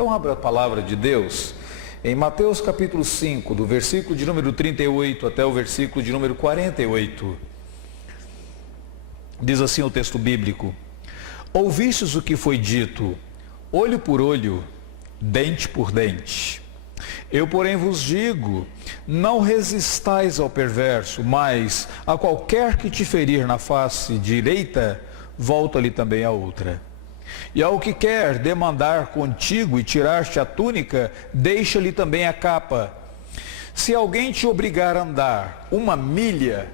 Então abra a palavra de Deus em Mateus capítulo 5, do versículo de número 38 até o versículo de número 48. Diz assim o texto bíblico: Ouvistes o que foi dito, olho por olho, dente por dente. Eu, porém, vos digo, não resistais ao perverso, mas a qualquer que te ferir na face direita, volta-lhe também a outra. E ao que quer demandar contigo e tirar-te a túnica, deixa-lhe também a capa. Se alguém te obrigar a andar 1 milha,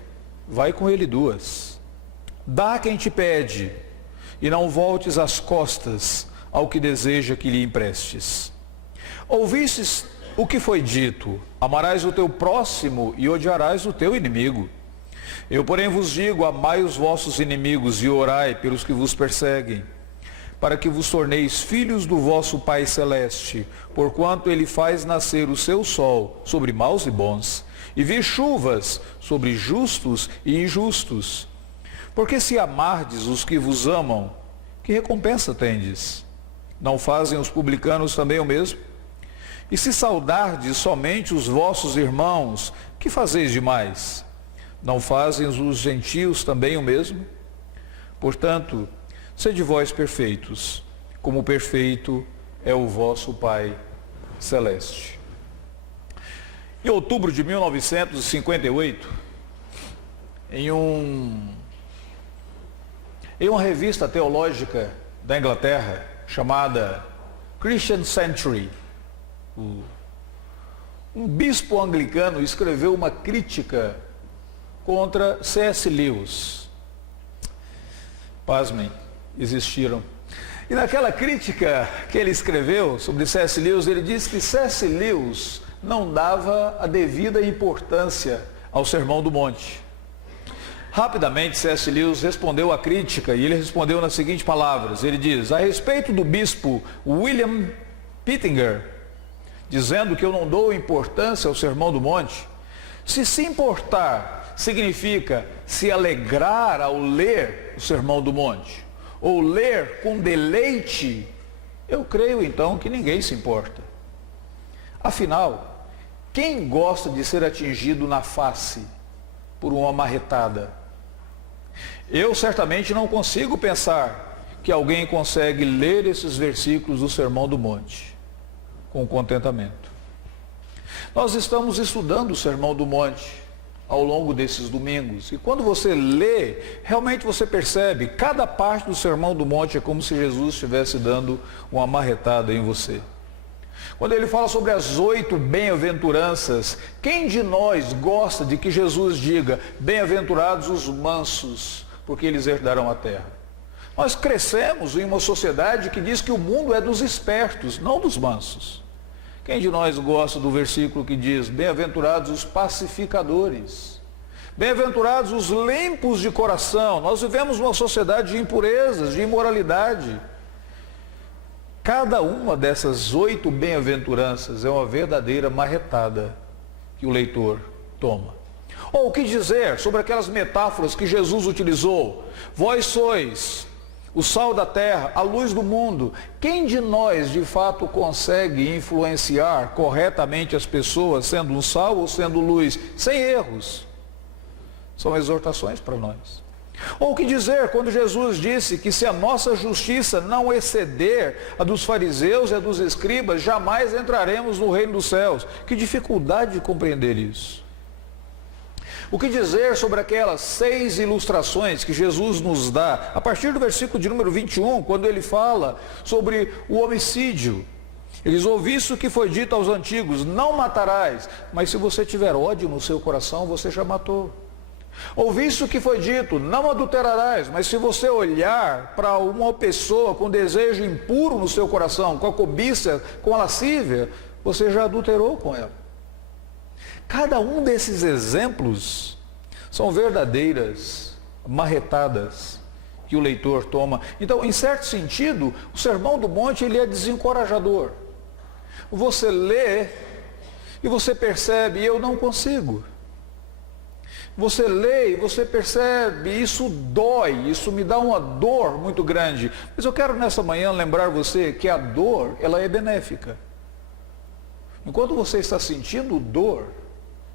vai com ele 2. Dá a quem te pede, e não voltes as costas ao que deseja que lhe emprestes. Ouvistes o que foi dito, amarás o teu próximo e odiarás o teu inimigo. Eu, porém, vos digo, amai os vossos inimigos e orai pelos que vos perseguem, para que vos torneis filhos do vosso Pai Celeste, porquanto Ele faz nascer o seu sol sobre maus e bons, e vir chuvas sobre justos e injustos. Porque se amardes os que vos amam, que recompensa tendes? Não fazem os publicanos também o mesmo? E se saudardes somente os vossos irmãos, que fazeis demais? Não fazem os gentios também o mesmo? Portanto, sede vós perfeitos, como perfeito é o vosso Pai Celeste. Em outubro de 1958, em uma revista teológica da Inglaterra, chamada Christian Century, um bispo anglicano escreveu uma crítica contra C.S. Lewis. Pasmem, existiram. E naquela crítica que ele escreveu sobre C.S. Lewis, ele disse que C.S. Lewis não dava a devida importância ao Sermão do Monte. Rapidamente, C.S. Lewis respondeu à crítica, e ele respondeu nas seguintes palavras. Ele diz: a respeito do bispo William Pittinger, dizendo que eu não dou importância ao Sermão do Monte, se importar significa se alegrar ao ler o Sermão do Monte, ou ler com deleite, eu creio então que ninguém se importa. Afinal, quem gosta de ser atingido na face por uma marretada? Eu certamente não consigo pensar que alguém consegue ler esses versículos do Sermão do Monte com contentamento. Nós estamos estudando o Sermão do Monte ao longo desses domingos, e quando você lê, realmente você percebe, cada parte do Sermão do Monte é como se Jesus estivesse dando uma marretada em você. Quando ele fala sobre as 8 bem-aventuranças, quem de nós gosta de que Jesus diga: bem-aventurados os mansos, porque eles herdarão a terra? Nós crescemos em uma sociedade que diz que o mundo é dos espertos, não dos mansos. Quem de nós gosta do versículo que diz: bem-aventurados os pacificadores, bem-aventurados os limpos de coração? Nós vivemos numa sociedade de impurezas, de imoralidade. Cada uma dessas 8 bem-aventuranças é uma verdadeira marretada que o leitor toma. Ou o que dizer sobre aquelas metáforas que Jesus utilizou? Vós sois o sal da terra, a luz do mundo. Quem de nós de fato consegue influenciar corretamente as pessoas, sendo um sal ou sendo luz, sem erros? São exortações para nós. Ou o que dizer quando Jesus disse que se a nossa justiça não exceder a dos fariseus e a dos escribas, jamais entraremos no reino dos céus? Que dificuldade de compreender isso. O que dizer sobre aquelas 6 ilustrações que Jesus nos dá, a partir do versículo de número 21, quando ele fala sobre o homicídio? Ele diz: ouviste o que foi dito aos antigos, não matarás, mas se você tiver ódio no seu coração, você já matou. Ouviste o que foi dito, não adulterarás, mas se você olhar para uma pessoa com desejo impuro no seu coração, com a cobiça, com a lascívia, você já adulterou com ela. Cada um desses exemplos são verdadeiras marretadas que o leitor toma. Então, em certo sentido, o Sermão do Monte ele é desencorajador. Você lê e você percebe: eu não consigo. Você lê e você percebe, isso dói, isso me dá uma dor muito grande. Mas eu quero nessa manhã lembrar você que a dor, ela é benéfica. Enquanto você está sentindo dor,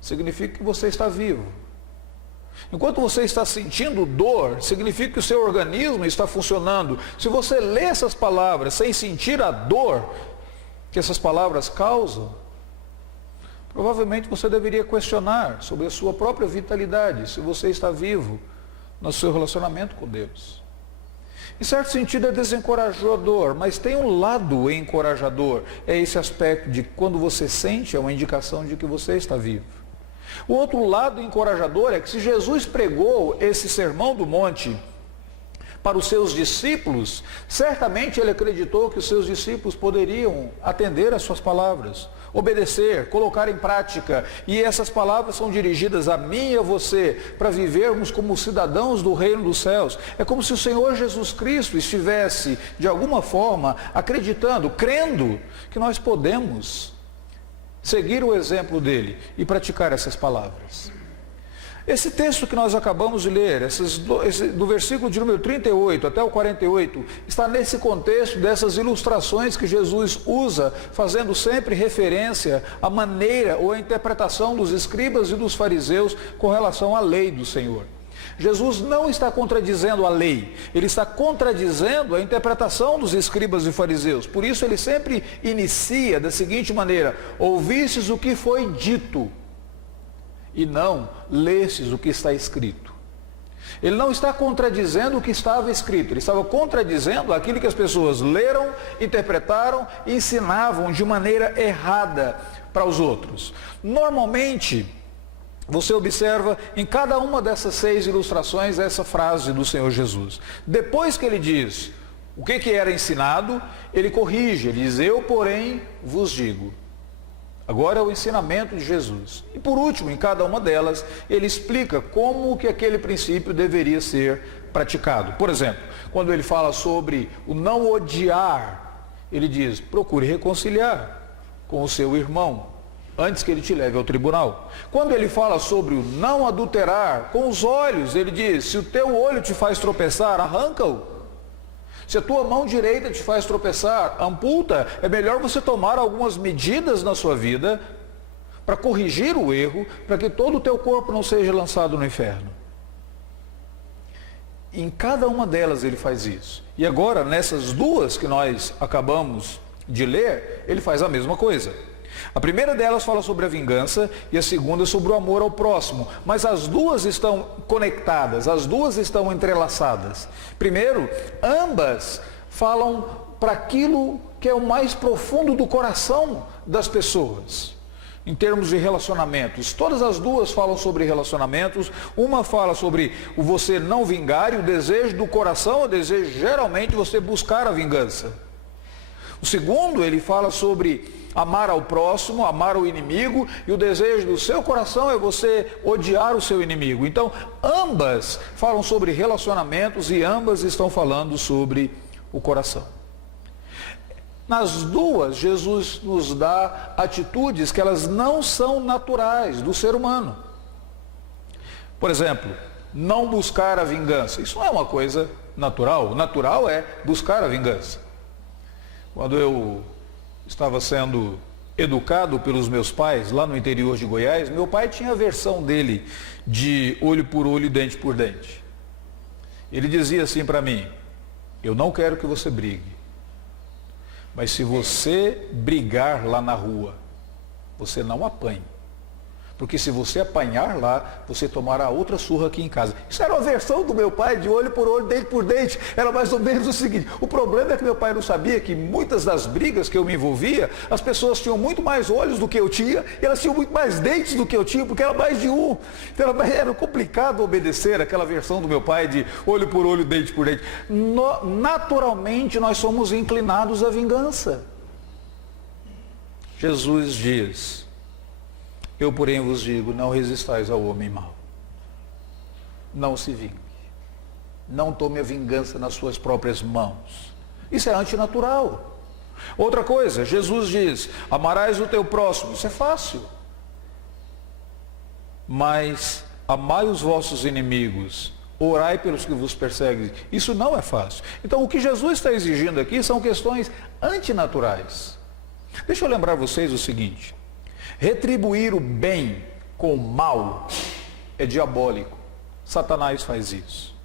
significa que você está vivo. Enquanto você está sentindo dor, significa que o seu organismo está funcionando. Se você lê essas palavras sem sentir a dor que essas palavras causam, provavelmente você deveria questionar sobre a sua própria vitalidade, se você está vivo no seu relacionamento com Deus. Em certo sentido é desencorajador, mas tem um lado encorajador. É esse aspecto de que quando você sente, é uma indicação de que você está vivo. O outro lado encorajador é que se Jesus pregou esse sermão do monte para os seus discípulos, certamente ele acreditou que os seus discípulos poderiam atender às suas palavras, obedecer, colocar em prática. E essas palavras são dirigidas a mim e a você, para vivermos como cidadãos do reino dos céus. É como se o Senhor Jesus Cristo estivesse, de alguma forma, acreditando, crendo que nós podemos seguir o exemplo dele e praticar essas palavras. Esse texto que nós acabamos de ler, do versículo de número 38 até o 48, está nesse contexto dessas ilustrações que Jesus usa, fazendo sempre referência à maneira ou à interpretação dos escribas e dos fariseus com relação à lei do Senhor. Jesus não está contradizendo a lei, ele está contradizendo a interpretação dos escribas e fariseus. Por isso ele sempre inicia da seguinte maneira: ouvistes o que foi dito, e não lestes o que está escrito. Ele não está contradizendo o que estava escrito, ele estava contradizendo aquilo que as pessoas leram, interpretaram e ensinavam de maneira errada para os outros. Normalmente, você observa em cada uma dessas 6 ilustrações essa frase do Senhor Jesus. Depois que ele diz o que era ensinado, ele corrige, ele diz: eu, porém, vos digo. Agora é o ensinamento de Jesus. E por último, em cada uma delas, ele explica como que aquele princípio deveria ser praticado. Por exemplo, quando ele fala sobre o não odiar, ele diz: procure reconciliar com o seu irmão antes que ele te leve ao tribunal. Quando ele fala sobre o não adulterar com os olhos, ele diz: se o teu olho te faz tropeçar, arranca-o. Se a tua mão direita te faz tropeçar, amputa. É melhor você tomar algumas medidas na sua vida para corrigir o erro, para que todo o teu corpo não seja lançado no inferno. Em cada uma delas ele faz isso. E agora, nessas duas que nós acabamos de ler, ele faz a mesma coisa. A primeira delas fala sobre a vingança e a segunda sobre o amor ao próximo. Mas as duas estão conectadas, as duas estão entrelaçadas. Primeiro, ambas falam para aquilo que é o mais profundo do coração das pessoas, em termos de relacionamentos. Todas as duas falam sobre relacionamentos. Uma fala sobre o você não vingar, e o desejo do coração, o desejo geralmente você buscar a vingança. O segundo, ele fala sobre amar ao próximo, amar o inimigo, e o desejo do seu coração é você odiar o seu inimigo. Então, ambas falam sobre relacionamentos e ambas estão falando sobre o coração. Nas duas, Jesus nos dá atitudes que elas não são naturais do ser humano. Por exemplo, não buscar a vingança. Isso não é uma coisa natural. O natural é buscar a vingança. Quando eu estava sendo educado pelos meus pais lá no interior de Goiás, meu pai tinha a versão dele de olho por olho, dente por dente. Ele dizia assim para mim: eu não quero que você brigue, mas se você brigar lá na rua, você não apanhe. Porque se você apanhar lá, você tomará outra surra aqui em casa. Isso era uma versão do meu pai, de olho por olho, dente por dente. Era mais ou menos o seguinte: o problema é que meu pai não sabia que muitas das brigas que eu me envolvia, as pessoas tinham muito mais olhos do que eu tinha, e elas tinham muito mais dentes do que eu tinha, porque era mais de um. Então era complicado obedecer aquela versão do meu pai de olho por olho, dente por dente. Naturalmente nós somos inclinados à vingança. Jesus diz: eu, porém, vos digo, não resistais ao homem mau. Não se vingue. Não tome a vingança nas suas próprias mãos. Isso é antinatural. Outra coisa, Jesus diz: amarás o teu próximo. Isso é fácil. Mas amai os vossos inimigos, orai pelos que vos perseguem. Isso não é fácil. Então, o que Jesus está exigindo aqui são questões antinaturais. Deixa eu lembrar vocês o seguinte: retribuir o bem com o mal é diabólico. Satanás faz isso.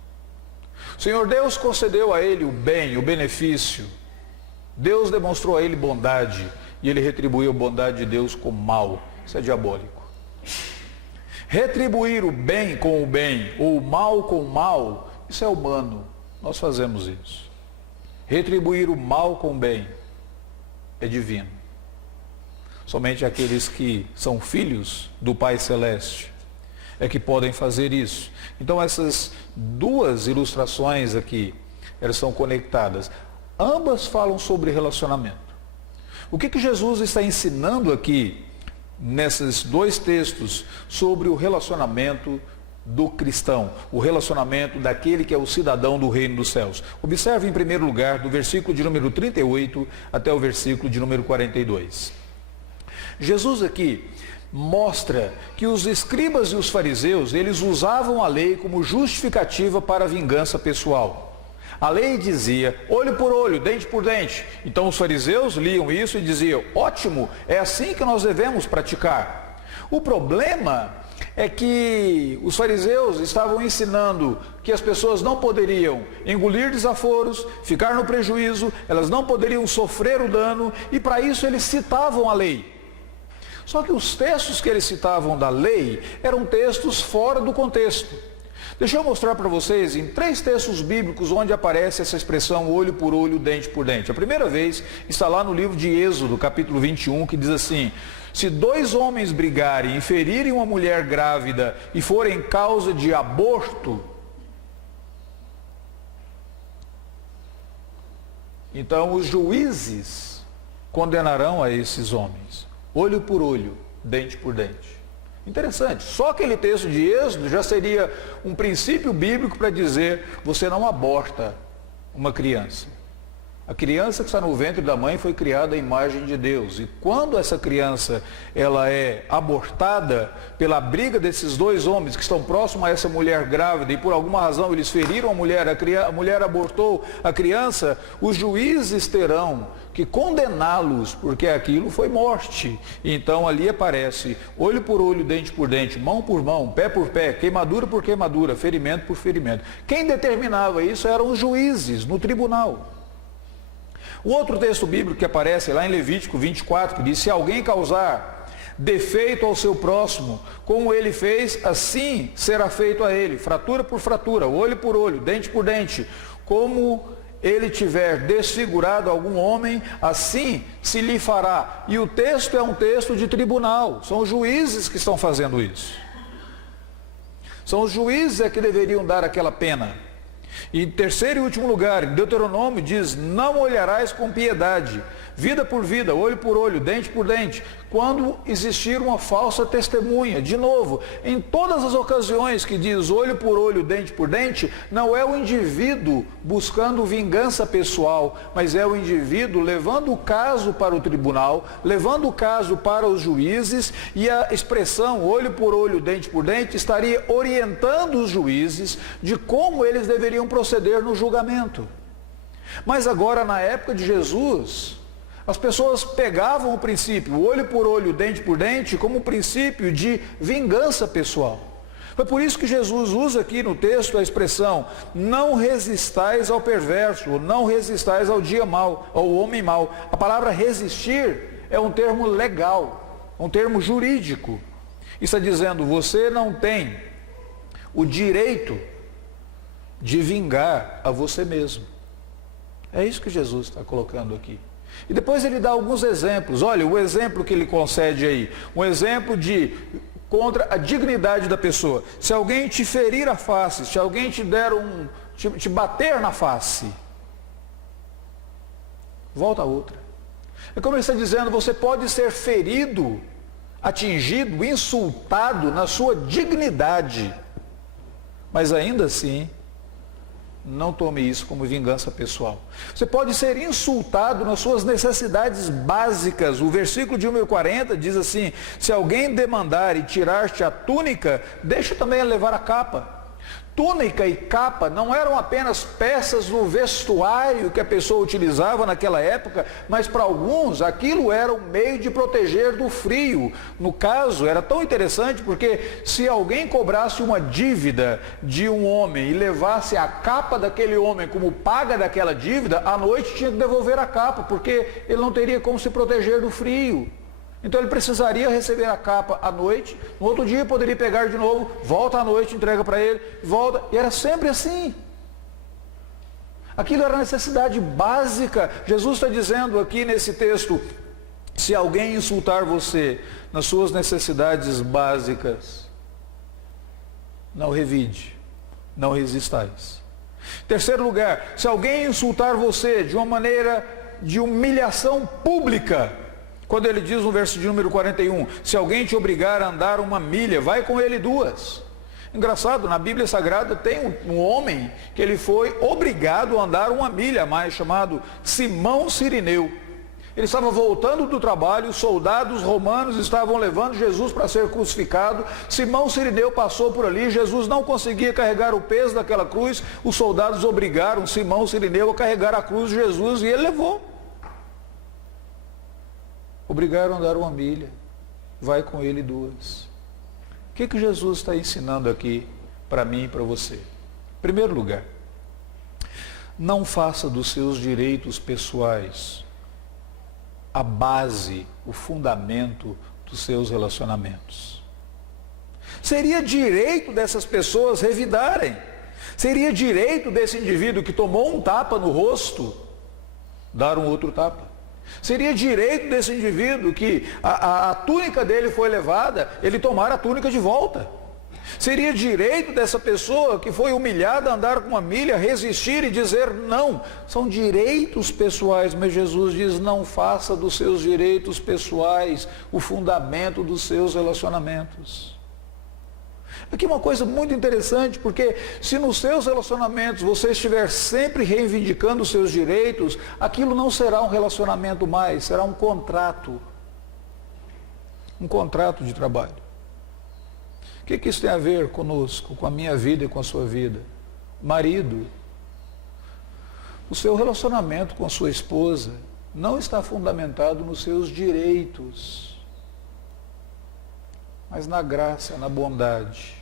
O Senhor Deus concedeu a ele o bem, o benefício. Deus demonstrou a ele bondade e ele retribuiu a bondade de Deus com mal. Isso é diabólico. Retribuir o bem com o bem ou o mal com o mal, isso é humano. Nós fazemos isso. Retribuir o mal com o bem é divino. Somente aqueles que são filhos do Pai Celeste é que podem fazer isso. Então essas duas ilustrações aqui, elas são conectadas. Ambas falam sobre relacionamento. O que Jesus está ensinando aqui, nesses dois textos, sobre o relacionamento do cristão, o relacionamento daquele que é o cidadão do reino dos céus? Observe em primeiro lugar, do versículo de número 38 até o versículo de número 42. Jesus aqui mostra que os escribas e os fariseus, eles usavam a lei como justificativa para a vingança pessoal. A lei dizia olho por olho, dente por dente. Então os fariseus liam isso e diziam: ótimo, é assim que nós devemos praticar. O problema é que os fariseus estavam ensinando que as pessoas não poderiam engolir desaforos, ficar no prejuízo, elas não poderiam sofrer o dano, e para isso eles citavam a lei. Só que os textos que eles citavam da lei eram textos fora do contexto. Deixa eu mostrar para vocês em 3 textos bíblicos onde aparece essa expressão olho por olho, dente por dente. A primeira vez está lá no livro de Êxodo, capítulo 21, que diz assim: se 2 homens brigarem e ferirem uma mulher grávida e forem causa de aborto, então os juízes condenarão a esses homens. Olho por olho, dente por dente. Interessante. Só aquele texto de Êxodo já seria um princípio bíblico para dizer: você não aborta uma criança. A criança que está no ventre da mãe foi criada à imagem de Deus. E quando essa criança ela é abortada pela briga desses 2 homens que estão próximos a essa mulher grávida e por alguma razão eles feriram a mulher abortou a criança, os juízes terão que condená-los, porque aquilo foi morte. Então ali aparece olho por olho, dente por dente, mão por mão, pé por pé, queimadura por queimadura, ferimento por ferimento. Quem determinava isso eram os juízes no tribunal. O outro texto bíblico que aparece lá em Levítico 24, que diz: se alguém causar defeito ao seu próximo, como ele fez, assim será feito a ele, fratura por fratura, olho por olho, dente por dente. Como ele tiver desfigurado algum homem, assim se lhe fará. E o texto é um texto de tribunal, são os juízes que estão fazendo isso. São os juízes que deveriam dar aquela pena. E em terceiro e último lugar, Deuteronômio diz: não olharás com piedade, vida por vida, olho por olho, dente por dente, quando existir uma falsa testemunha. De novo, em todas as ocasiões que diz olho por olho, dente por dente, não é o indivíduo buscando vingança pessoal, mas é o indivíduo levando o caso para o tribunal, levando o caso para os juízes, e a expressão olho por olho, dente por dente estaria orientando os juízes de como eles deveriam proceder no julgamento. Mas agora, na época de Jesus, as pessoas pegavam o princípio olho por olho, dente por dente como um princípio de vingança pessoal. Foi por isso que Jesus usa aqui no texto a expressão não resistais ao perverso, não resistais ao dia mau, ao homem mau. A palavra resistir é um termo legal, um termo jurídico. Está dizendo: você não tem o direito de vingar a você mesmo. É isso que Jesus está colocando aqui. E depois ele dá alguns exemplos. Olha, o exemplo que ele concede aí, um exemplo de contra a dignidade da pessoa. Se alguém te ferir a face, se alguém te der te bater na face, volta a outra. É como ele está dizendo: você pode ser ferido, atingido, insultado na sua dignidade, mas ainda assim não tome isso como vingança pessoal. Você pode ser insultado nas suas necessidades básicas. O versículo de número 40 diz assim: se alguém demandar e tirar-te a túnica, deixa também levar a capa. Túnica e capa não eram apenas peças do vestuário que a pessoa utilizava naquela época, mas para alguns aquilo era um meio de proteger do frio. No caso, era tão interessante porque se alguém cobrasse uma dívida de um homem e levasse a capa daquele homem como paga daquela dívida, à noite tinha que devolver a capa, porque ele não teria como se proteger do frio. Então ele precisaria receber a capa à noite, no outro dia poderia pegar de novo, volta à noite, entrega para ele, volta, e era sempre assim. Aquilo era necessidade básica. Jesus está dizendo aqui nesse texto: se alguém insultar você nas suas necessidades básicas, não revide, não resistais. Terceiro lugar, se alguém insultar você de uma maneira de humilhação pública, quando ele diz no verso de número 41, se alguém te obrigar a andar 1 milha, vai com ele 2. Engraçado, na Bíblia Sagrada tem um homem que ele foi obrigado a andar 1 milha a mais, chamado Simão Cirineu. Ele estava voltando do trabalho, os soldados romanos estavam levando Jesus para ser crucificado. Simão Cirineu passou por ali, Jesus não conseguia carregar o peso daquela cruz, os soldados obrigaram Simão Cirineu a carregar a cruz de Jesus e ele levou. Obrigaram a andar 1 milha, vai com ele 2. O que Jesus está ensinando aqui para mim e para você? Em primeiro lugar, não faça dos seus direitos pessoais a base, o fundamento dos seus relacionamentos. Seria direito dessas pessoas revidarem, seria direito desse indivíduo que tomou um tapa no rosto, dar um outro tapa. Seria direito desse indivíduo que a túnica dele foi levada, ele tomar a túnica de volta. Seria direito dessa pessoa que foi humilhada a andar com 1 milha, resistir e dizer não. São direitos pessoais, mas Jesus diz: não faça dos seus direitos pessoais o fundamento dos seus relacionamentos. Aqui uma coisa muito interessante, porque se nos seus relacionamentos você estiver sempre reivindicando os seus direitos, aquilo não será um relacionamento mais, será um contrato. Um contrato de trabalho. O que isso tem a ver conosco, com a minha vida e com a sua vida? Marido, o seu relacionamento com a sua esposa não está fundamentado nos seus direitos, mas na graça, na bondade.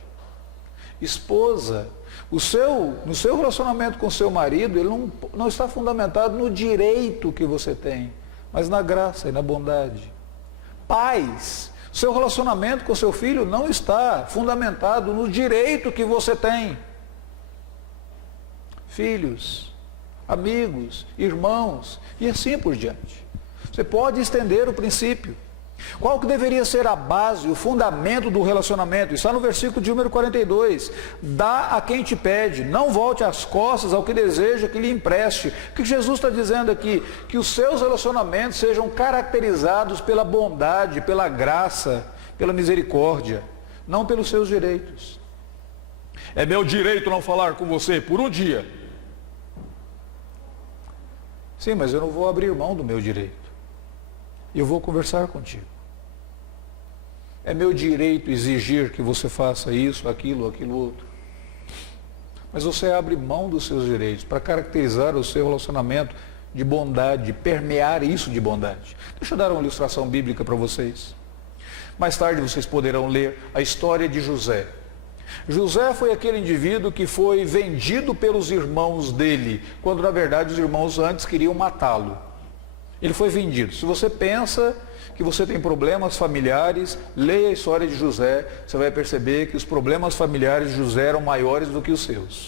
Esposa, no seu relacionamento com o seu marido, ele não está fundamentado no direito que você tem, mas na graça e na bondade. Pais, seu relacionamento com seu filho não está fundamentado no direito que você tem. Filhos, amigos, irmãos, e assim por diante. Você pode estender o princípio. Qual que deveria ser a base, o fundamento do relacionamento? Está no versículo de número 42. Dá a quem te pede, não volte as costas ao que deseja que lhe empreste. O que Jesus está dizendo aqui? Que os seus relacionamentos sejam caracterizados pela bondade, pela graça, pela misericórdia, não pelos seus direitos. É meu direito não falar com você por um dia. Sim, mas eu não vou abrir mão do meu direito. Eu vou conversar contigo. É meu direito exigir que você faça isso, aquilo outro. Mas você abre mão dos seus direitos para caracterizar o seu relacionamento de bondade, permear isso de bondade. Deixa eu dar uma ilustração bíblica para vocês. Mais tarde vocês poderão ler a história de José. José foi aquele indivíduo que foi vendido pelos irmãos dele, quando na verdade os irmãos antes queriam matá-lo. Ele foi vendido. Se você pensa que você tem problemas familiares, leia a história de José, você vai perceber que os problemas familiares de José eram maiores do que os seus.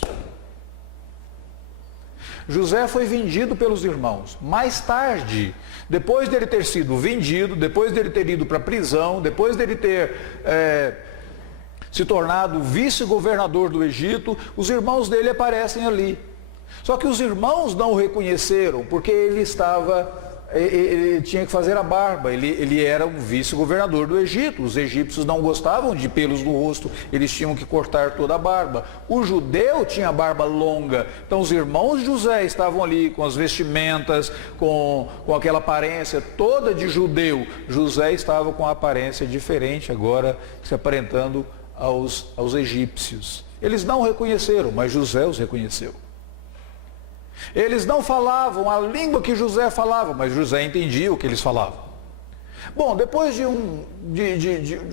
José foi vendido pelos irmãos. Mais tarde, depois dele ter sido vendido, depois dele ter ido para a prisão, depois dele ter se tornado vice-governador do Egito, os irmãos dele aparecem ali. Só que os irmãos não o reconheceram, porque ele estava ele tinha que fazer a barba, ele era um vice-governador do Egito. Os egípcios não gostavam de pelos no rosto, eles tinham que cortar toda a barba. O judeu tinha barba longa, então os irmãos de José estavam ali com as vestimentas, com aquela aparência toda de judeu. José estava com a aparência diferente agora, se aparentando aos egípcios. Eles não reconheceram, mas José os reconheceu. Eles não falavam a língua que José falava, mas José entendia o que eles falavam. Bom, depois de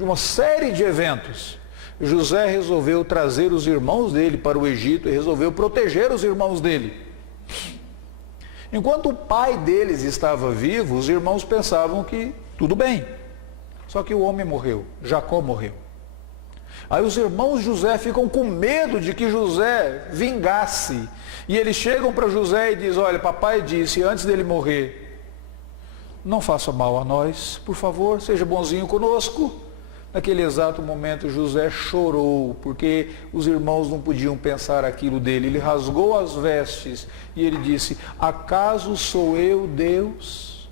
uma série de eventos, José resolveu trazer os irmãos dele para o Egito e resolveu proteger os irmãos dele. Enquanto o pai deles estava vivo, os irmãos pensavam que tudo bem. Só que o homem morreu, Jacó morreu. Aí os irmãos de José ficam com medo de que José vingasse. E eles chegam para José e dizem: olha, papai disse antes dele morrer, não faça mal a nós, por favor, seja bonzinho conosco. Naquele exato momento José chorou, porque os irmãos não podiam pensar aquilo dele. Ele rasgou as vestes e ele disse: acaso sou eu Deus?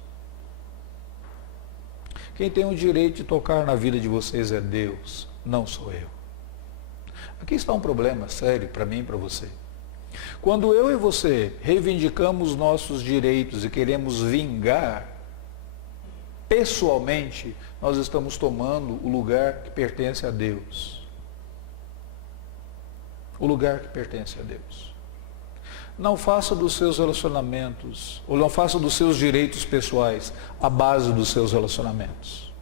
Quem tem o direito de tocar na vida de vocês é Deus, não sou eu. Aqui está um problema sério para mim e para você. Quando eu e você reivindicamos nossos direitos e queremos vingar, pessoalmente, nós estamos tomando o lugar que pertence a Deus. O lugar que pertence a Deus. Não faça dos seus relacionamentos, ou não faça dos seus direitos pessoais a base dos seus relacionamentos.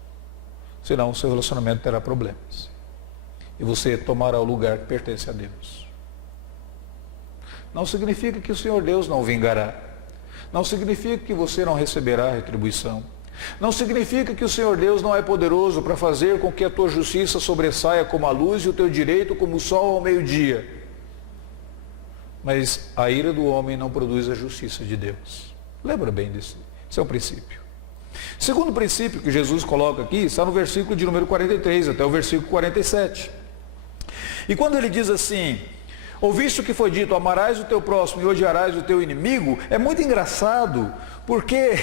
Senão o seu relacionamento terá problemas. E você tomará o lugar que pertence a Deus. Não significa que o Senhor Deus não vingará. Não significa que você não receberá retribuição. Não significa que o Senhor Deus não é poderoso para fazer com que a tua justiça sobressaia como a luz e o teu direito como o sol ao meio-dia. Mas a ira do homem não produz a justiça de Deus. Lembra bem disso. Esse é um princípio. Segundo princípio que Jesus coloca aqui está no versículo de número 43 até o versículo 47. E quando ele diz assim: ouviste o que foi dito, amarás o teu próximo e odiarás o teu inimigo, é muito engraçado, porque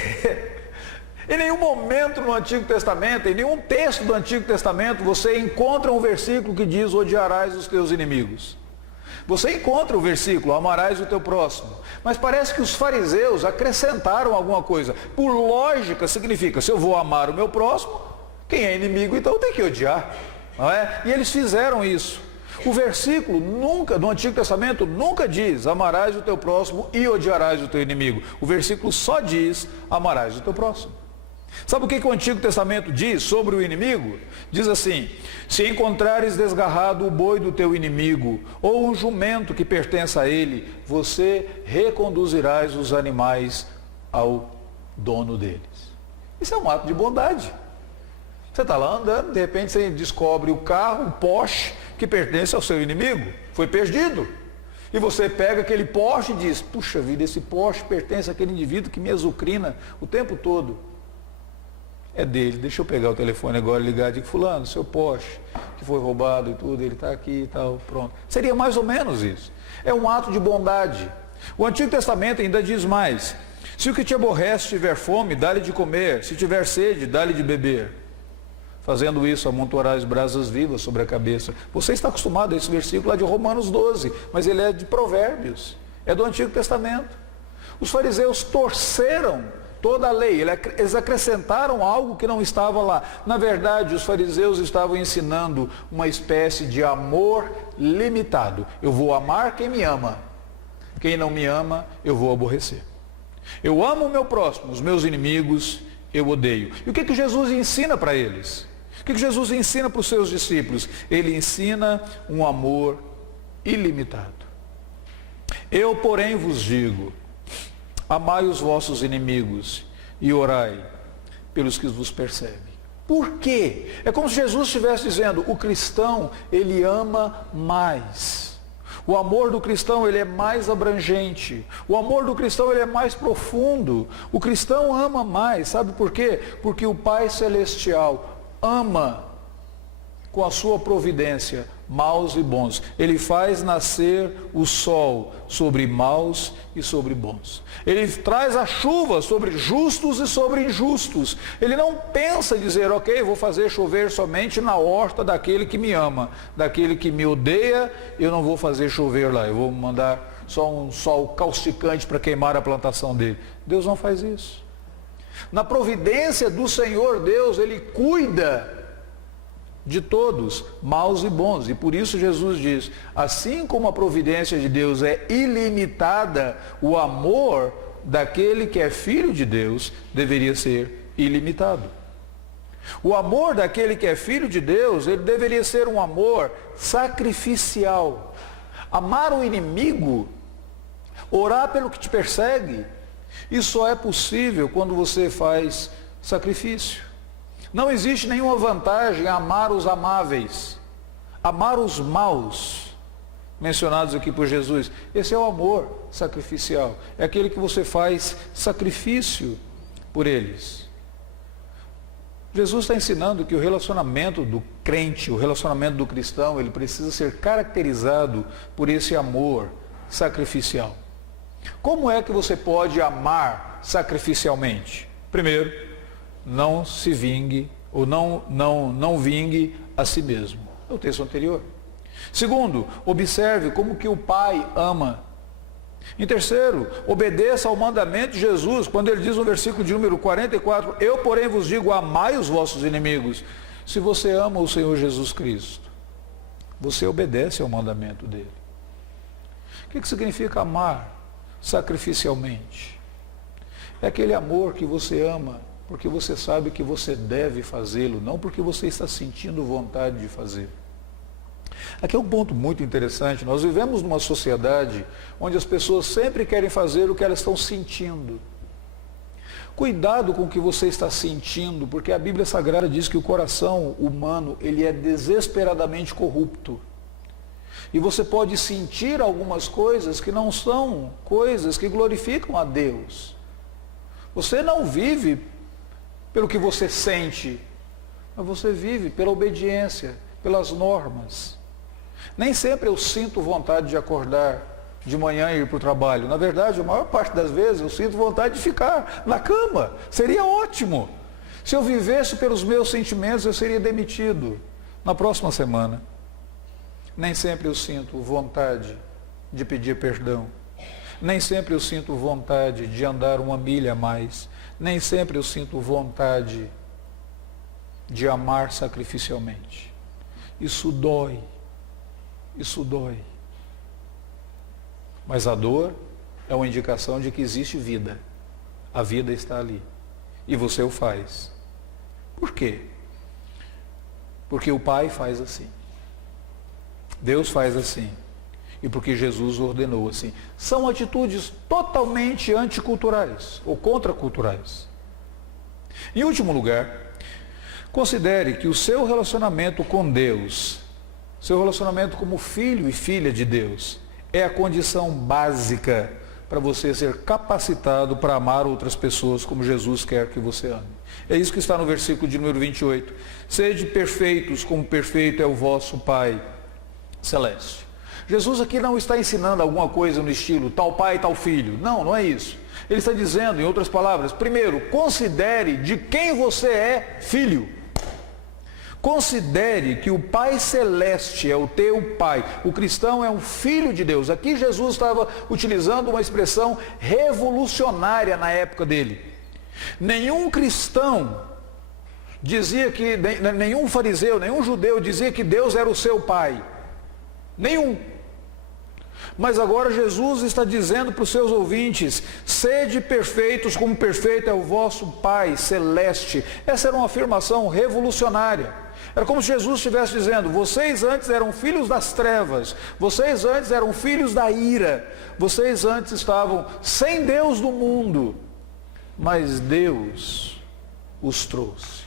em nenhum momento no Antigo Testamento, em nenhum texto do Antigo Testamento, você encontra um versículo que diz: odiarás os teus inimigos. Você encontra o versículo: amarás o teu próximo. Mas parece que os fariseus acrescentaram alguma coisa. Por lógica, significa: se eu vou amar o meu próximo, quem é inimigo então tem que odiar, não é? E eles fizeram isso. O versículo nunca, no Antigo Testamento, nunca diz: amarás o teu próximo e odiarás o teu inimigo. O versículo só diz: amarás o teu próximo. Sabe o que o Antigo Testamento diz sobre o inimigo? Diz assim: se encontrares desgarrado o boi do teu inimigo, ou um jumento que pertence a ele, você reconduzirás os animais ao dono deles. Isso é um ato de bondade. Você está lá andando, de repente você descobre o carro, um Porsche, que pertence ao seu inimigo, foi perdido. E você pega aquele Porsche e diz: puxa vida, esse Porsche pertence àquele indivíduo que me azucrina o tempo todo. É dele, deixa eu pegar o telefone agora e ligar de fulano, seu Porsche, que foi roubado e tudo, ele está aqui e tal, pronto. Seria mais ou menos isso. É um ato de bondade. O Antigo Testamento ainda diz mais: se o que te aborrece tiver fome, dá-lhe de comer, se tiver sede, dá-lhe de beber. Fazendo isso, amontoarás brasas vivas sobre a cabeça. Você está acostumado a esse versículo lá de Romanos 12, mas ele é de Provérbios, é do Antigo Testamento. Os fariseus torceram toda a lei, eles acrescentaram algo que não estava lá. Na verdade, os fariseus estavam ensinando uma espécie de amor limitado. Eu vou amar quem me ama, quem não me ama, eu vou aborrecer. Eu amo o meu próximo, os meus inimigos eu odeio. E o que Jesus ensina para eles? O que Jesus ensina para os seus discípulos? Ele ensina um amor ilimitado. Eu, porém, vos digo: amai os vossos inimigos e orai pelos que vos perseguem. Por quê? É como se Jesus estivesse dizendo: o cristão, ele ama mais. O amor do cristão, ele é mais abrangente. O amor do cristão, ele é mais profundo. O cristão ama mais. Sabe por quê? Porque o Pai Celestial ama com a sua providência maus e bons. Ele faz nascer o sol sobre maus e sobre bons. Ele traz a chuva sobre justos e sobre injustos. Ele não pensa em dizer, ok, vou fazer chover somente na horta daquele que me ama. Daquele que me odeia, eu não vou fazer chover lá. Eu vou mandar só um sol causticante para queimar a plantação dele. Deus não faz isso. Na providência do Senhor Deus, Ele cuida de todos, maus e bons. E por isso Jesus diz, assim como a providência de Deus é ilimitada, o amor daquele que é filho de Deus deveria ser ilimitado. O amor daquele que é filho de Deus, ele deveria ser um amor sacrificial. Amar o inimigo, orar pelo que te persegue, isso só é possível quando você faz sacrifício. Não existe nenhuma vantagem em amar os amáveis, amar os maus, mencionados aqui por Jesus. Esse é o amor sacrificial, é aquele que você faz sacrifício por eles. Jesus está ensinando que o relacionamento do crente, o relacionamento do cristão, ele precisa ser caracterizado por esse amor sacrificial. Como é que você pode amar sacrificialmente? Primeiro, não se vingue, ou não vingue a si mesmo. É o texto anterior. Segundo, observe como que o Pai ama. Em terceiro, obedeça ao mandamento de Jesus, quando ele diz no versículo de número 44, eu porém vos digo, amai os vossos inimigos. Se você ama o Senhor Jesus Cristo, você obedece ao mandamento dele. O que significa amar sacrificialmente? É aquele amor que você ama porque você sabe que você deve fazê-lo, não porque você está sentindo vontade de fazer. Aqui é um ponto muito interessante. Nós vivemos numa sociedade onde as pessoas sempre querem fazer o que elas estão sentindo. Cuidado com o que você está sentindo, porque a Bíblia Sagrada diz que o coração humano, ele é desesperadamente corrupto. E você pode sentir algumas coisas que não são coisas que glorificam a Deus. Você não vive pelo que você sente, mas você vive pela obediência, pelas normas. Nem sempre eu sinto vontade de acordar de manhã e ir para o trabalho. Na verdade, a maior parte das vezes eu sinto vontade de ficar na cama. Seria ótimo. Se eu vivesse pelos meus sentimentos, eu seria demitido na próxima semana. Nem sempre eu sinto vontade de pedir perdão. Nem sempre eu sinto vontade de andar uma milha a mais. Nem sempre eu sinto vontade de amar sacrificialmente. Isso dói. Isso dói. Mas a dor é uma indicação de que existe vida. A vida está ali. E você o faz. Por quê? Porque o Pai faz assim. Deus faz assim. E porque Jesus ordenou assim. São atitudes totalmente anticulturais ou contraculturais. Em último lugar, considere que o seu relacionamento com Deus, seu relacionamento como filho e filha de Deus, é a condição básica para você ser capacitado para amar outras pessoas como Jesus quer que você ame. É isso que está no versículo de número 28. Sede perfeitos como perfeito é o vosso Pai Celeste. Jesus aqui não está ensinando alguma coisa no estilo tal pai, tal filho. Não, não é isso. Ele está dizendo, em outras palavras, primeiro, considere de quem você é filho. Considere que o Pai Celeste é o teu Pai. O cristão é um filho de Deus. Aqui Jesus estava utilizando uma expressão revolucionária na época dele. Nenhum cristão dizia que, nenhum fariseu, nenhum judeu dizia que Deus era o seu Pai. Nenhum. Mas agora Jesus está dizendo para os seus ouvintes, sede perfeitos como perfeito é o vosso Pai Celeste. Essa era uma afirmação revolucionária. Era como se Jesus estivesse dizendo, vocês antes eram filhos das trevas, vocês antes eram filhos da ira, vocês antes estavam sem Deus do mundo, mas Deus os trouxe.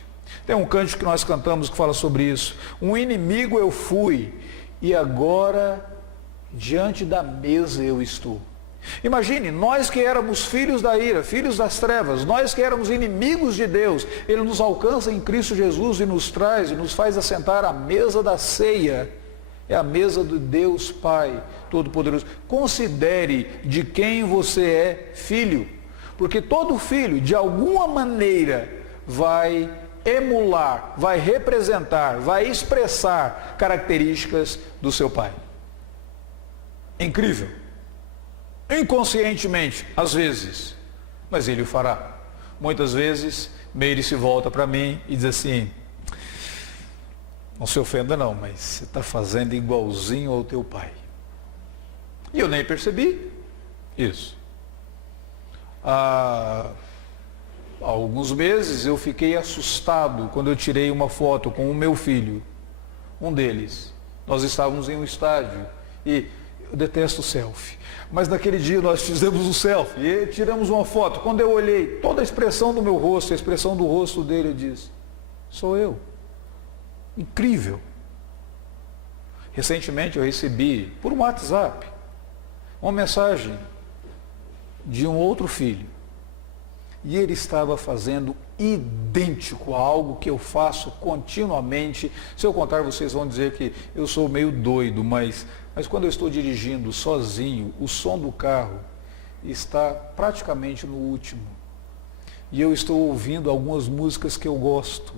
Tem um cântico que nós cantamos que fala sobre isso. Um inimigo eu fui e agora diante da mesa eu estou. Imagine, nós que éramos filhos da ira, filhos das trevas, nós que éramos inimigos de Deus, Ele nos alcança em Cristo Jesus e nos traz e nos faz assentar à mesa da ceia É a mesa do Deus Pai Todo-Poderoso. Considere de quem você é filho. Porque todo filho, de alguma maneira, vai emular, vai representar, vai expressar características do seu pai. Incrível. Inconscientemente, às vezes, mas ele o fará. Muitas vezes, Meire se volta para mim e diz assim: não se ofenda não, mas você está fazendo igualzinho ao teu pai. E eu nem percebi isso. Há alguns meses eu fiquei assustado quando eu tirei uma foto com o meu filho, um deles. Nós estávamos em um estádio e eu detesto selfie, mas naquele dia nós fizemos um selfie e tiramos uma foto. Quando eu olhei toda a expressão do meu rosto, a expressão do rosto dele, eu disse: sou eu. Incrível. Recentemente eu recebi por um WhatsApp uma mensagem de um outro filho. E ele estava fazendo idêntico a algo que eu faço continuamente. Se eu contar, vocês vão dizer que eu sou meio doido, mas quando eu estou dirigindo sozinho, o som do carro está praticamente no último. E eu estou ouvindo algumas músicas que eu gosto.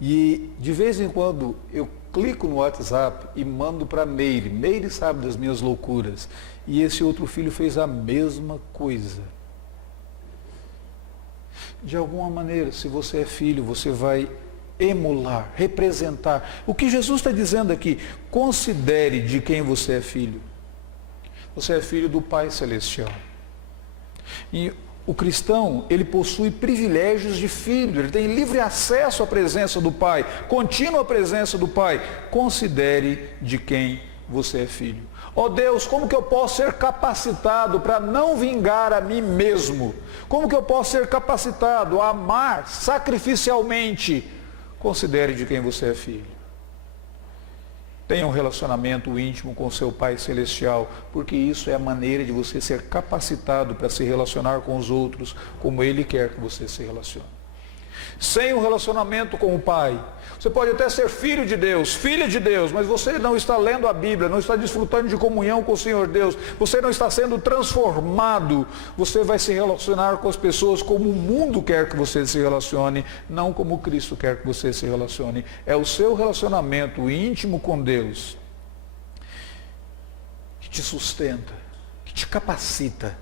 E de vez em quando eu clico no WhatsApp e mando para Meire. Meire sabe das minhas loucuras. E esse outro filho fez a mesma coisa. De alguma maneira, se você é filho, você vai emular, representar. O que Jesus está dizendo aqui: considere de quem você é filho. Você é filho do Pai Celestial. E o cristão, ele possui privilégios de filho, ele tem livre acesso à presença do Pai, contínua presença do Pai. Considere de quem você é filho. Ó Deus, como que eu posso ser capacitado para não vingar a mim mesmo? Como que eu posso ser capacitado a amar sacrificialmente? Considere de quem você é filho. Tenha um relacionamento íntimo com seu Pai Celestial, porque isso é a maneira de você ser capacitado para se relacionar com os outros, como Ele quer que você se relacione. Sem um relacionamento com o Pai, você pode até ser filho de Deus, filha de Deus, mas você não está lendo a Bíblia, não está desfrutando de comunhão com o Senhor Deus, você não está sendo transformado. Você vai se relacionar com as pessoas como o mundo quer que você se relacione, não como Cristo quer que você se relacione. É o seu relacionamento íntimo com Deus que te sustenta, que te capacita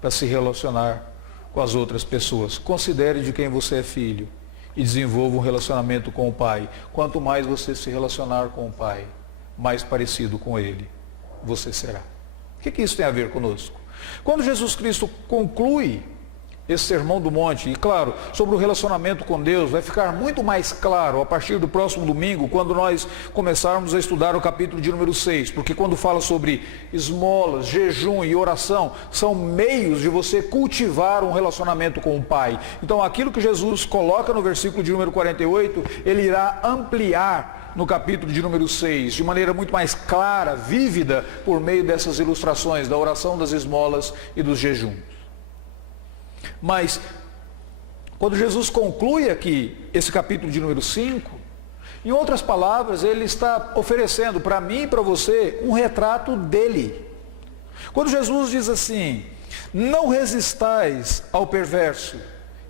para se relacionar com as outras pessoas. Considere de quem você é filho e desenvolva um relacionamento com o Pai. Quanto mais você se relacionar com o Pai, mais parecido com Ele você será. O que isso tem a ver conosco? Quando Jesus Cristo conclui esse sermão do monte, e claro, sobre o relacionamento com Deus, vai ficar muito mais claro a partir do próximo domingo, quando nós começarmos a estudar o capítulo de número 6, porque quando fala sobre esmolas, jejum e oração, são meios de você cultivar um relacionamento com o Pai. Então aquilo que Jesus coloca no versículo de número 48, ele irá ampliar no capítulo de número 6, de maneira muito mais clara, vívida, por meio dessas ilustrações da oração, das esmolas e dos jejuns. Mas, quando Jesus conclui aqui esse capítulo de número 5, em outras palavras, ele está oferecendo para mim e para você um retrato dele. Quando Jesus diz assim: não resistais ao perverso,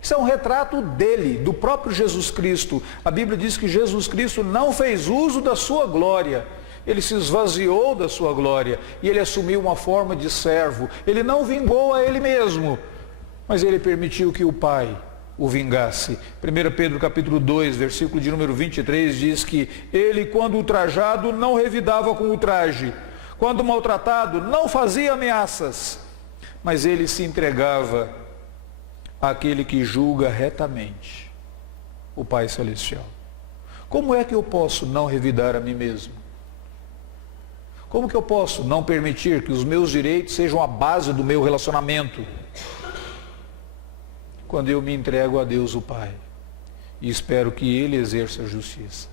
isso é um retrato dele, do próprio Jesus Cristo. A Bíblia diz que Jesus Cristo não fez uso da sua glória. Ele se esvaziou da sua glória e ele assumiu uma forma de servo. Ele não vingou a ele mesmo, mas ele permitiu que o Pai o vingasse. 1 Pedro capítulo 2, versículo de número 23, diz que ele, quando ultrajado, não revidava com ultraje. Quando maltratado, não fazia ameaças, mas ele se entregava àquele que julga retamente, o Pai Celestial. Como é que eu posso não revidar a mim mesmo? Como que eu posso não permitir que os meus direitos sejam a base do meu relacionamento? Quando eu me entrego a Deus o Pai e espero que Ele exerça a justiça,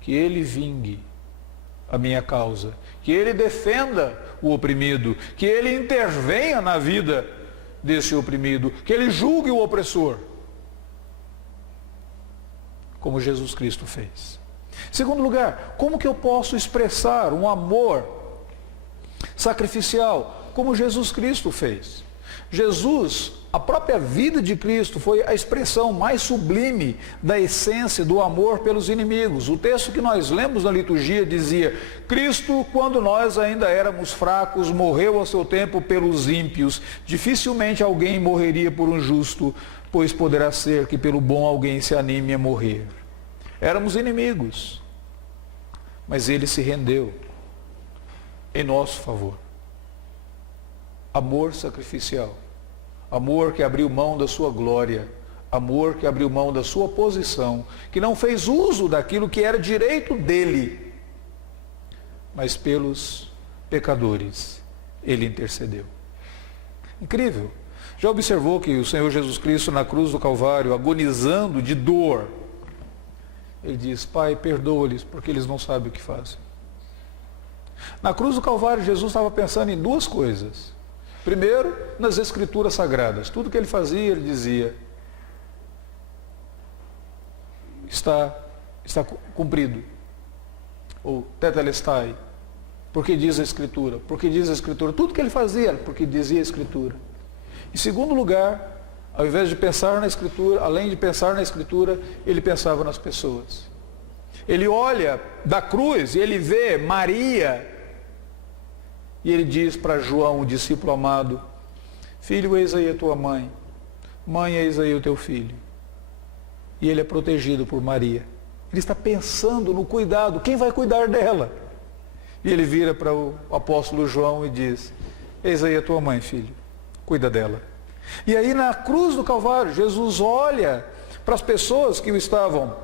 que Ele vingue a minha causa, que Ele defenda o oprimido, que Ele intervenha na vida desse oprimido, que Ele julgue o opressor, como Jesus Cristo fez. Segundo lugar, como que eu posso expressar um amor sacrificial, como Jesus Cristo fez? Jesus, a própria vida de Cristo foi a expressão mais sublime da essência do amor pelos inimigos. O texto que nós lemos na liturgia dizia: Cristo, quando nós ainda éramos fracos, morreu a seu tempo pelos ímpios. Dificilmente alguém morreria por um justo, pois poderá ser que pelo bom alguém se anime a morrer. Éramos inimigos, mas ele se rendeu em nosso favor. Amor sacrificial. Amor que abriu mão da sua glória, amor que abriu mão da sua posição, que não fez uso daquilo que era direito dele, mas pelos pecadores ele intercedeu. Incrível. Já observou que o Senhor Jesus Cristo na cruz do Calvário, agonizando de dor, ele diz: Pai, perdoa-lhes, porque eles não sabem o que fazem. Na cruz do Calvário, Jesus estava pensando em duas coisas. Primeiro, nas Escrituras Sagradas. Tudo que ele fazia, ele dizia: está cumprido. Ou tetelestai. Porque diz a Escritura. Porque diz a Escritura. Tudo que ele fazia era porque dizia a Escritura. Em segundo lugar, ao invés de pensar na Escritura, além de pensar na Escritura, ele pensava nas pessoas. Ele olha da cruz e ele vê Maria. E ele diz para João, o discípulo amado: Filho, eis aí a tua mãe. Mãe, eis aí o teu filho. E ele é protegido por Maria. Ele está pensando no cuidado. Quem vai cuidar dela? E ele vira para o apóstolo João e diz: Eis aí a tua mãe, filho. Cuida dela. E aí na cruz do Calvário, Jesus olha para as pessoas que estavam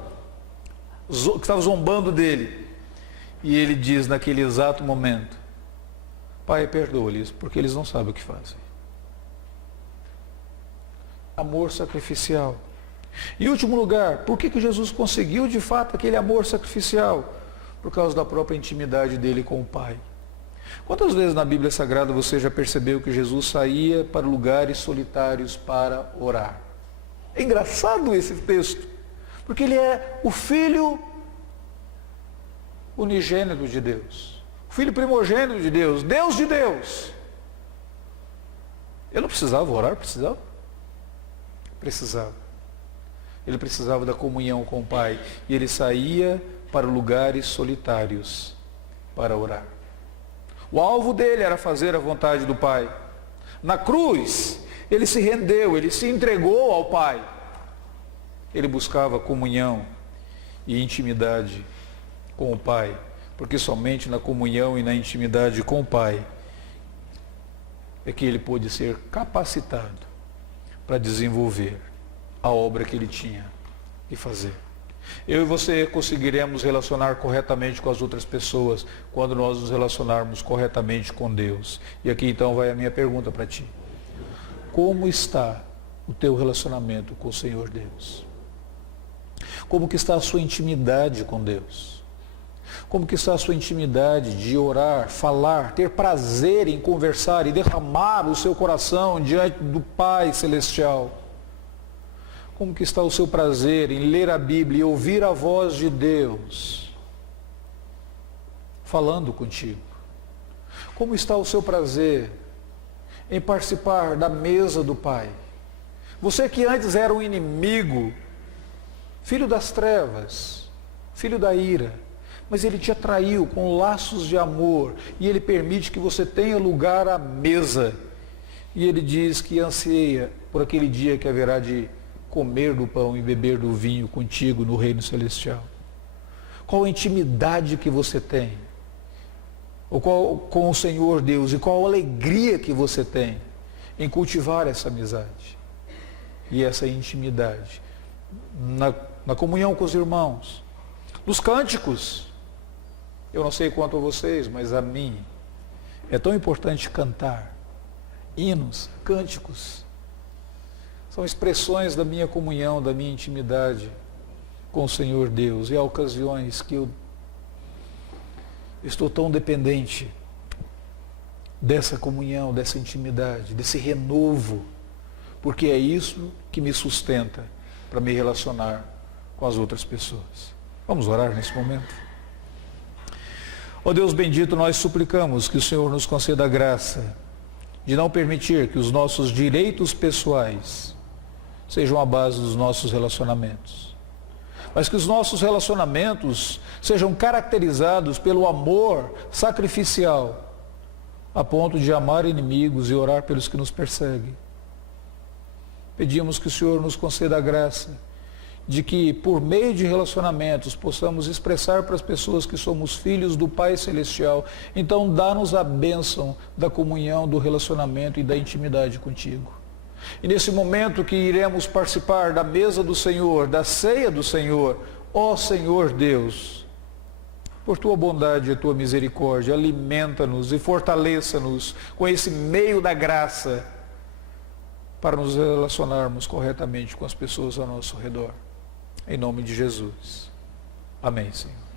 zombando dele. E ele diz naquele exato momento: Pai, perdoa-lhes, porque eles não sabem o que fazem. Amor sacrificial. Em último lugar, por que Jesus conseguiu de fato aquele amor sacrificial? Por causa da própria intimidade dele com o Pai. Quantas vezes na Bíblia Sagrada você já percebeu que Jesus saía para lugares solitários para orar? É engraçado esse texto, porque ele é o Filho unigênito de Deus. Filho primogênito de Deus, Deus de Deus. Ele não precisava orar, precisava? Precisava. Ele precisava da comunhão com o Pai. E ele saía para lugares solitários para orar. O alvo dele era fazer a vontade do Pai. Na cruz, ele se rendeu, ele se entregou ao Pai. Ele buscava comunhão e intimidade com o Pai. Porque somente na comunhão e na intimidade com o Pai é que ele pôde ser capacitado para desenvolver a obra que ele tinha que fazer. Eu e você conseguiremos relacionar corretamente com as outras pessoas quando nós nos relacionarmos corretamente com Deus. E aqui então vai a minha pergunta para ti. Como está o teu relacionamento com o Senhor Deus? Como que está a sua intimidade com Deus? Como que está a sua intimidade de orar, falar, ter prazer em conversar e derramar o seu coração diante do Pai Celestial? Como que está o seu prazer em ler a Bíblia e ouvir a voz de Deus falando contigo? Como está o seu prazer em participar da mesa do Pai? Você que antes era um inimigo, filho das trevas, filho da ira, mas Ele te atraiu com laços de amor e Ele permite que você tenha lugar à mesa. E Ele diz que anseia por aquele dia que haverá de comer do pão e beber do vinho contigo no reino celestial. Qual a intimidade que você tem com o Senhor Deus e qual a alegria que você tem em cultivar essa amizade e essa intimidade na comunhão com os irmãos, nos cânticos. Eu não sei quanto a vocês, mas a mim é tão importante cantar hinos, cânticos. São expressões da minha comunhão, da minha intimidade com o Senhor Deus. E há ocasiões que eu estou tão dependente dessa comunhão, dessa intimidade, desse renovo, porque é isso que me sustenta para me relacionar com as outras pessoas. Vamos orar nesse momento. Ó Deus bendito, nós suplicamos que o Senhor nos conceda a graça de não permitir que os nossos direitos pessoais sejam a base dos nossos relacionamentos, mas que os nossos relacionamentos sejam caracterizados pelo amor sacrificial, a ponto de amar inimigos e orar pelos que nos perseguem. Pedimos que o Senhor nos conceda a graça de que, por meio de relacionamentos, possamos expressar para as pessoas que somos filhos do Pai Celestial. Então, dá-nos a bênção da comunhão, do relacionamento e da intimidade contigo. E nesse momento que iremos participar da mesa do Senhor, da ceia do Senhor, ó Senhor Deus, por tua bondade e tua misericórdia, alimenta-nos e fortaleça-nos com esse meio da graça para nos relacionarmos corretamente com as pessoas ao nosso redor. Em nome de Jesus. Amém, Senhor.